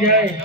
ghê